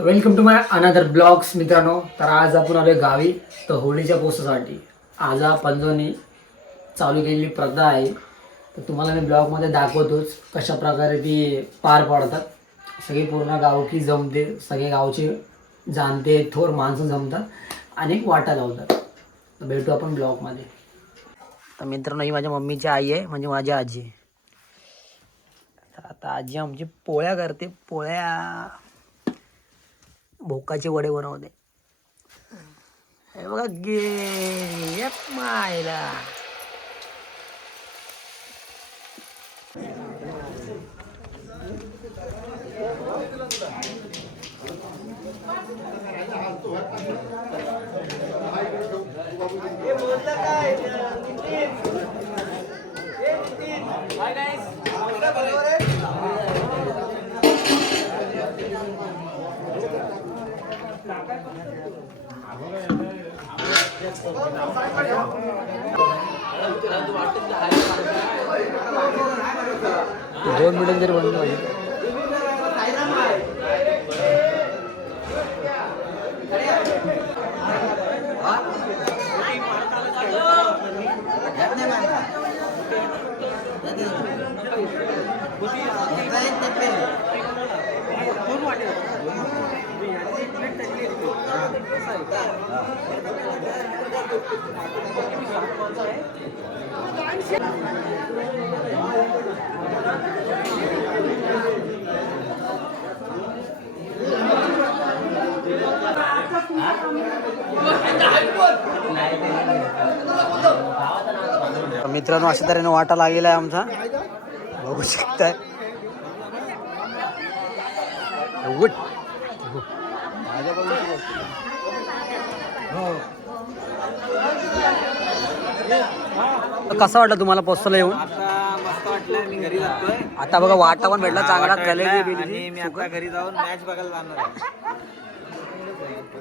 Welcome to my another blogs मित्रांनो. तर आज आपण आलोय गावी तर होळीच्या पोस्टसाठी. आज हा पंजोनी चालू केलेली प्रथा आहे. तर तुम्हाला मी ब्लॉगमध्ये दाखवतोच कशा प्रकारे ती पार पाडतात. सगळी पूर्ण गावकी जमते, सगळे गावचे जाणते थोर माणसं जमतात आणि वाटा लावतात. तर भेटू आपण ब्लॉगमध्ये. तर मित्रांनो, ही माझ्या मम्मीची आई आहे, म्हणजे माझी आजी. तर आता आजी आमची पोळ्या करते. पोळ्या भोकाचे वडे बनवते. हे बघा गे मायला. दोन मिनिटं जरी बनवलं पाहिजे. मित्रांनो, अशा तऱ्हेने वाटा लागलेला आहे आमचा, बघू शकताय. कसा वाटलं तुम्हाला पोस्टला येऊन? आता मस्त वाटलं. मी घरी जातोय. आता बघा वाटा पण भेटला चांगला. आणि मी आता घरी जाऊन मॅच बघायला जाणार आहे.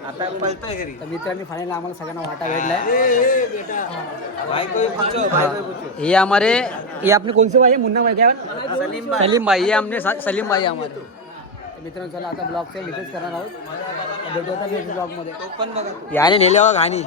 आता पळतोय घरी. तर मित्रांनी फायनल आम्हाला सगळ्यांना वाटा भेटलाय. ये हमारे, ये आपने कौन से भाई है? मुन्ना भाई क्या? सलीम भाई. ये हमने सलीम भाई हमारे. तर मित्रांनो, चला आता ब्लॉगचं इथेच करणार आहोत. भेटू आता नेक्स्ट ब्लॉगमध्ये. तो पण बघा. याने नेले बघा घाणी.